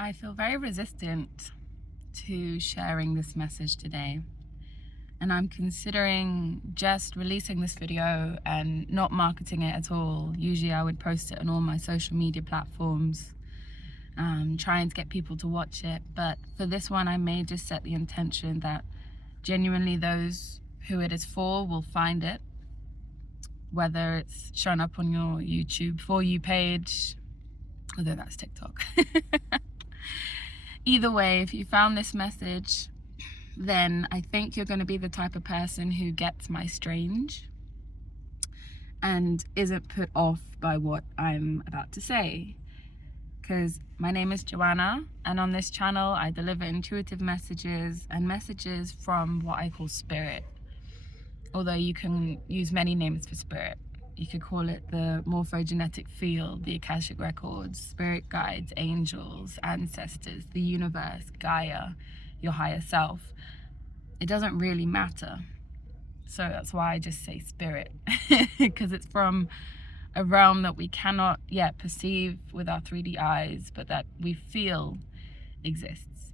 I feel very resistant to sharing this message today, and I'm considering just releasing this video and not marketing it at all. Usually I would post it on all my social media platforms, trying to get people to watch it, but for this one I may just set the intention that genuinely those who it is for will find it, whether it's shown up on your YouTube For You page, although that's TikTok. Either way, if you found this message, then I think you're going to be the type of person who gets my strange and isn't put off by what I'm about to say. Because my name is Joanna, and on this channel I deliver intuitive messages and messages from what I call spirit. Although you can use many names for spirit. You could call it the morphogenetic field, the Akashic records, spirit guides, angels, ancestors, the universe, Gaia, your higher self. It doesn't really matter. So that's why I just say spirit, because it's from a realm that we cannot yet perceive with our 3D eyes, but that we feel exists.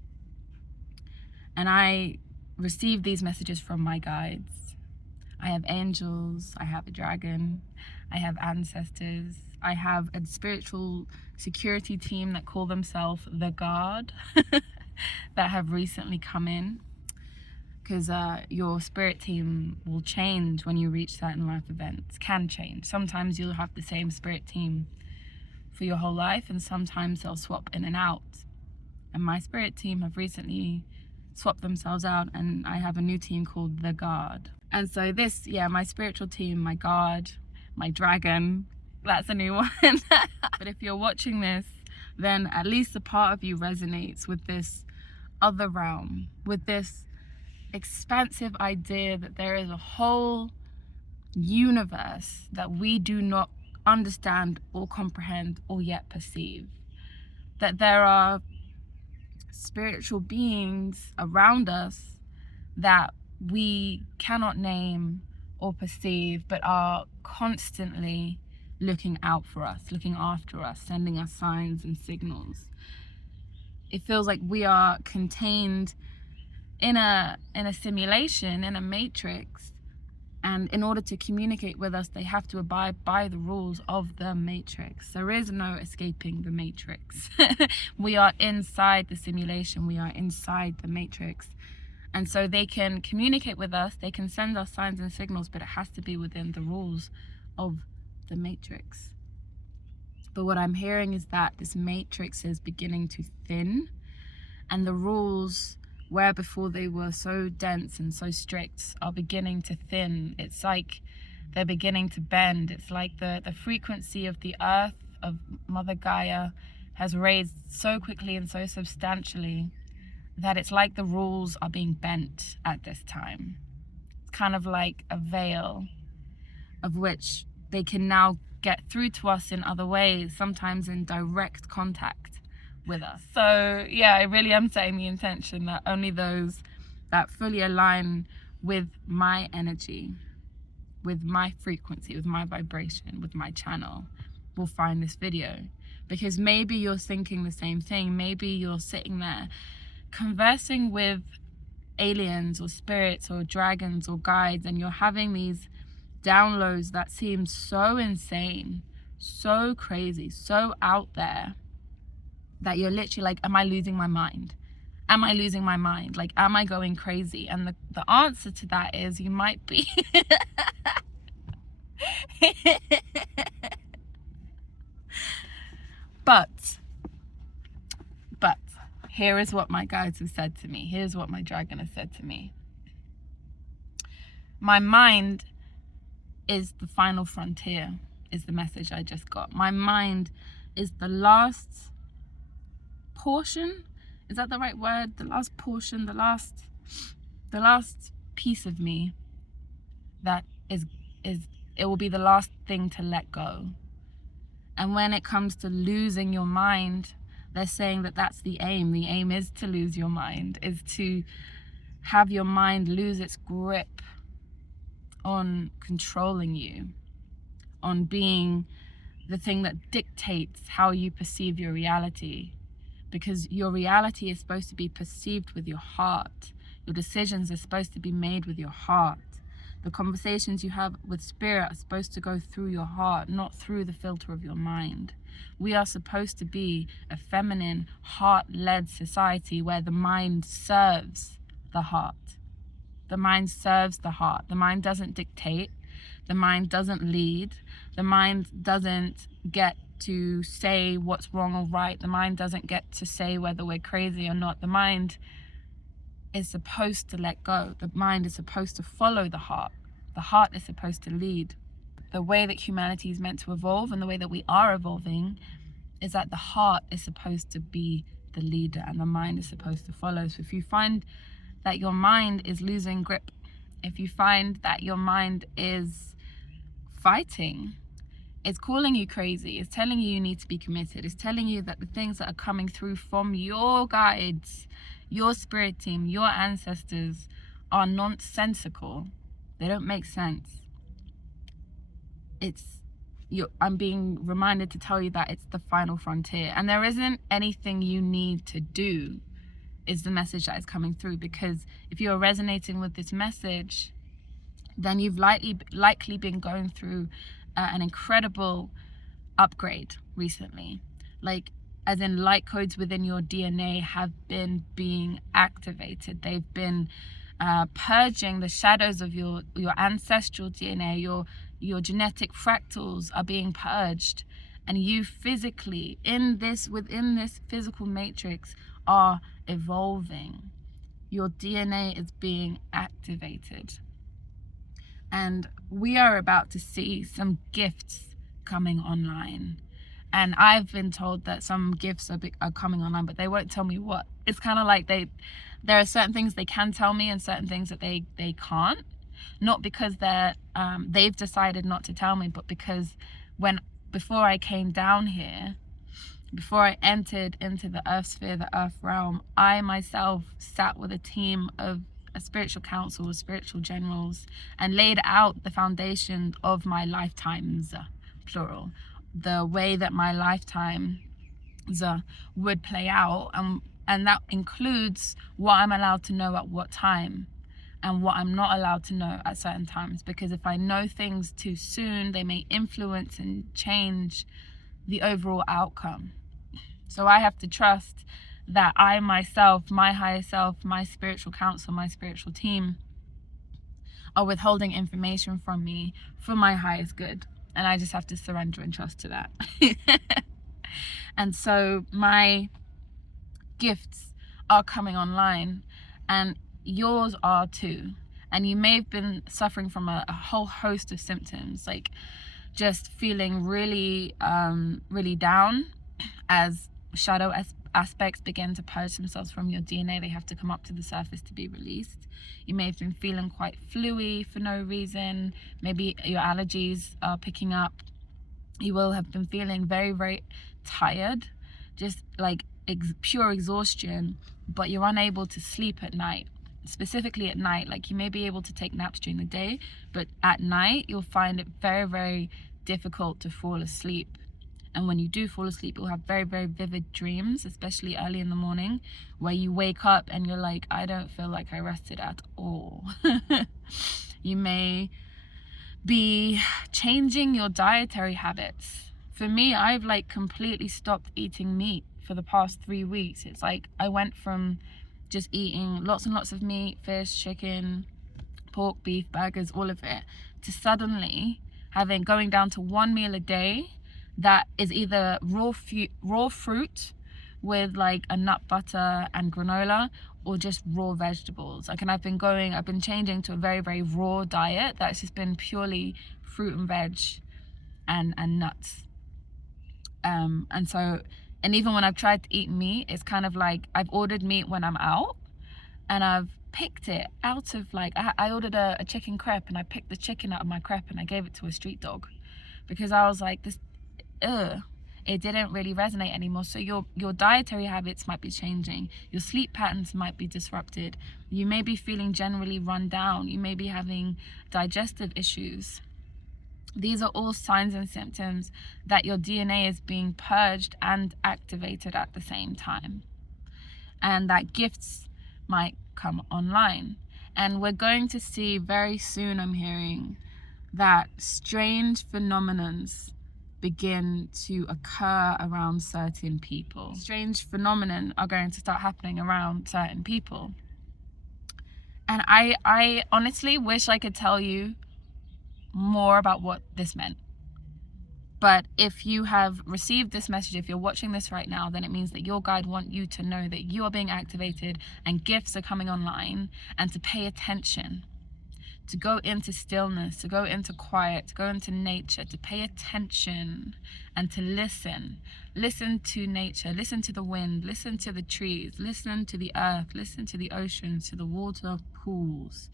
And I receive these messages from my guides. I have angels, I have a dragon, I have ancestors, I have a spiritual security team that call themselves the Guard that have recently come in, because your spirit team will change when you reach certain life events, can change. Sometimes you'll have the same spirit team for your whole life, and sometimes they'll swap in and out. And my spirit team have recently swapped themselves out, and I have a new team called the Guard. And so this, my spiritual team, my guard, my dragon, that's a new one. But if you're watching this, then at least a part of you resonates with this other realm, with this expansive idea that there is a whole universe that we do not understand or comprehend or yet perceive. That there are spiritual beings around us that we cannot name or perceive, but are constantly looking out for us, looking after us, sending us signs and signals. It feels like we are contained in a simulation, in a matrix, and in order to communicate with us, they have to abide by the rules of the matrix. There is no escaping the matrix. We are inside the simulation, we are inside the matrix. And so they can communicate with us, they can send us signs and signals, but it has to be within the rules of the matrix. But what I'm hearing is that this matrix is beginning to thin, and the rules, where before they were so dense and so strict, are beginning to thin. It's like they're beginning to bend. It's like the frequency of the earth, of Mother Gaia, has raised so quickly and so substantially that it's like the rules are being bent at this time. It's kind of like a veil of which they can now get through to us in other ways, sometimes in direct contact with us. So I really am setting the intention that only those that fully align with my energy, with my frequency, with my vibration, with my channel, will find this video. Because maybe you're thinking the same thing. Maybe you're sitting there conversing with aliens or spirits or dragons or guides, and you're having these downloads that seem so insane, so crazy, so out there, that you're literally like, am I losing my mind? Am I losing my mind? Like, am I going crazy? And the answer to that is you might be. But here is what my guides have said to me. Here's what my dragon has said to me. My mind is the final frontier, is the message I just got. My mind is the last portion. Is that the right word? The last portion, the last piece of me that is it will be the last thing to let go. And when it comes to losing your mind, they're saying that that's the aim. The aim is to lose your mind, is to have your mind lose its grip on controlling you, on being the thing that dictates how you perceive your reality. because your reality is supposed to be perceived with your heart. Your decisions are supposed to be made with your heart. The conversations you have with spirit are supposed to go through your heart, not through the filter of your mind. We are supposed to be a feminine, heart-led society where the mind serves the heart. The mind serves the heart. The mind doesn't dictate. The mind doesn't lead. The mind doesn't get to say what's wrong or right. The mind doesn't get to say whether we're crazy or not. The mind is supposed to let go. The mind is supposed to follow the heart. The heart is supposed to lead. The way that humanity is meant to evolve and the way that we are evolving is that the heart is supposed to be the leader and the mind is supposed to follow. So if you find that your mind is losing grip, if you find that your mind is fighting, it's calling you crazy, it's telling you need to be committed, it's telling you that the things that are coming through from your guides, your spirit team, your ancestors are nonsensical. They don't make sense. I'm being reminded to tell you that it's the final frontier, and there isn't anything you need to do, is the message that is coming through. Because if you're resonating with this message, then you've likely been going through an incredible upgrade recently. Like, as in, light codes within your DNA have been being activated. They've been purging the shadows of your ancestral DNA. Your genetic fractals are being purged, and you physically within this physical matrix are evolving. Your DNA is being activated, and we are about to see some gifts coming online. And I've been told that some gifts are coming online, but they won't tell me what. It's kind of like there are certain things they can tell me and certain things that they can't. Not because they've decided not to tell me, but because before I came down here, before I entered into the earth sphere, the earth realm, I myself sat with a team of a spiritual council, spiritual generals, and laid out the foundation of my lifetimes, plural, the way that my lifetimes would play out, and that includes what I'm allowed to know at what time and what I'm not allowed to know at certain times. Because if I know things too soon, they may influence and change the overall outcome. So I have to trust that I myself, my higher self, my spiritual council, my spiritual team are withholding information from me for my highest good. And I just have to surrender and trust to that. And so my gifts are coming online, and yours are too. And you may have been suffering from a whole host of symptoms, like just feeling really down as shadow aspects begin to purge themselves from your DNA. They have to come up to the surface to be released. You may have been feeling quite fluey for no reason. Maybe your allergies are picking up. You will have been feeling very, very tired, just like pure exhaustion, but you're unable to sleep at night. Specifically at night, like you may be able to take naps during the day, but at night you'll find it very, very difficult to fall asleep. And when you do fall asleep, you'll have very, very vivid dreams, especially early in the morning, where you wake up and you're like, I don't feel like I rested at all. You may be changing your dietary habits. For me, I've like completely stopped eating meat for the past 3 weeks. It's like I went from just eating lots and lots of meat, fish, chicken, pork, beef, burgers, all of it, to suddenly going down to one meal a day that is either raw fruit with like a nut butter and granola, or just raw vegetables. Like, and I've been changing to a very, very raw diet that's just been purely fruit and veg and nuts. And even when I've tried to eat meat, it's kind of like I've ordered meat when I'm out, and I've picked it out of like, I ordered a chicken crepe, and I picked the chicken out of my crepe and I gave it to a street dog, because I was like, it didn't really resonate anymore. So your dietary habits might be changing. Your sleep patterns might be disrupted. You may be feeling generally run down. You may be having digestive issues. These are all signs and symptoms that your DNA is being purged and activated at the same time, and that gifts might come online. And we're going to see very soon, I'm hearing, that strange phenomenons begin to occur around certain people. Strange phenomenon are going to start happening around certain people. And I honestly wish I could tell you more about what this meant. But if you have received this message, if you're watching this right now, then it means that your guide wants you to know that you are being activated and gifts are coming online, and to pay attention, to go into stillness, to go into quiet, to go into nature, to pay attention and to listen. Listen to nature, listen to the wind, listen to the trees, listen to the earth, listen to the oceans, to the water pools.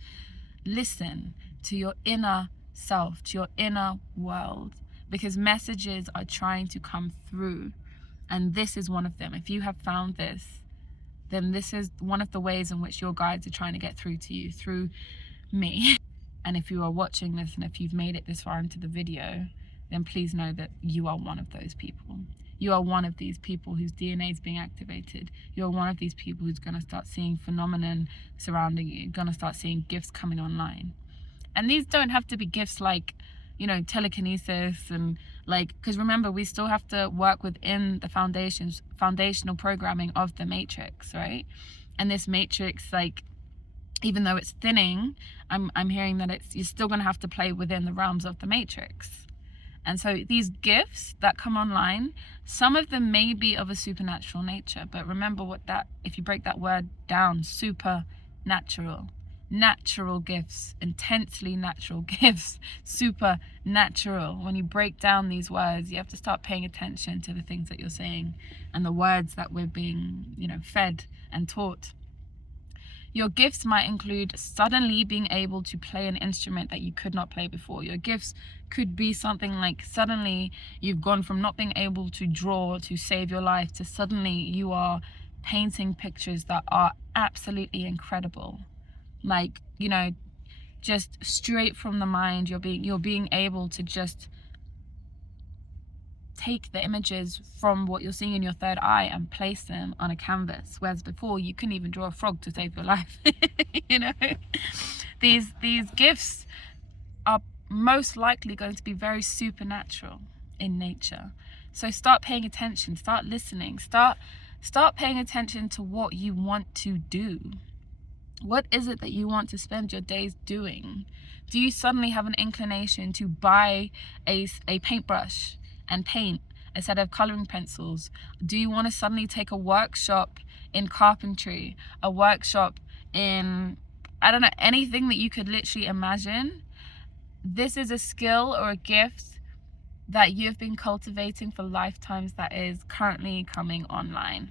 Listen to your inner self, to your inner world, because messages are trying to come through. And this is one of them. If you have found this, then this is one of the ways in which your guides are trying to get through to you, through me. And if you are watching this, and if you've made it this far into the video, then please know that you are one of those people. You are one of these people whose DNA is being activated. You're one of these people who's going to start seeing phenomenon surrounding you. You're going to start seeing gifts coming online. And these don't have to be gifts like, you know, telekinesis and like, because remember, we still have to work within the foundational programming of the matrix, right? And this matrix, like, even though it's thinning, I'm hearing that you're still going to have to play within the realms of the matrix. And so these gifts that come online, some of them may be of a supernatural nature, but remember if you break that word down, supernatural, natural gifts, intensely natural gifts, supernatural. When you break down these words, you have to start paying attention to the things that you're saying and the words that we're being, you know, fed and taught. Your gifts might include suddenly being able to play an instrument that you could not play before. Your gifts could be something like suddenly you've gone from not being able to draw to save your life to suddenly you are painting pictures that are absolutely incredible. Like, you know, just straight from the mind, you're being able to just take the images from what you're seeing in your third eye and place them on a canvas, whereas before you couldn't even draw a frog to save your life. You know, these gifts are most likely going to be very supernatural in nature. So start paying attention, start listening, start paying attention to what you want to do. What is it that you want to spend your days doing? Do you suddenly have an inclination to buy a paintbrush and paint a set of coloring pencils? Do you want to suddenly take a workshop in carpentry, a workshop in, I don't know, anything that you could literally imagine? This is a skill or a gift that you've been cultivating for lifetimes that is currently coming online.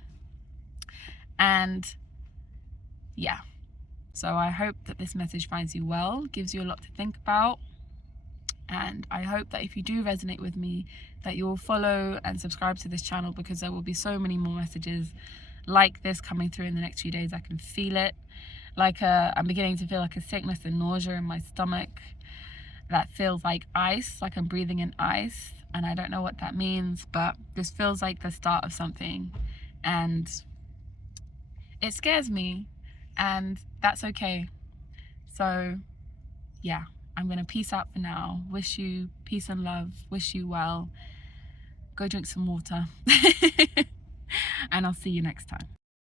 And yeah, so I hope that this message finds you well, gives you a lot to think about. And I hope that if you do resonate with me, that you'll follow and subscribe to this channel, because there will be so many more messages like this coming through in the next few days. I can feel it. Like I'm beginning to feel like a sickness and nausea in my stomach that feels like ice, like I'm breathing in ice. And I don't know what that means, but this feels like the start of something. And it scares me, and that's okay. So yeah, I'm going to peace out for now. Wish you peace and love. Wish you well. Go drink some water. And I'll see you next time.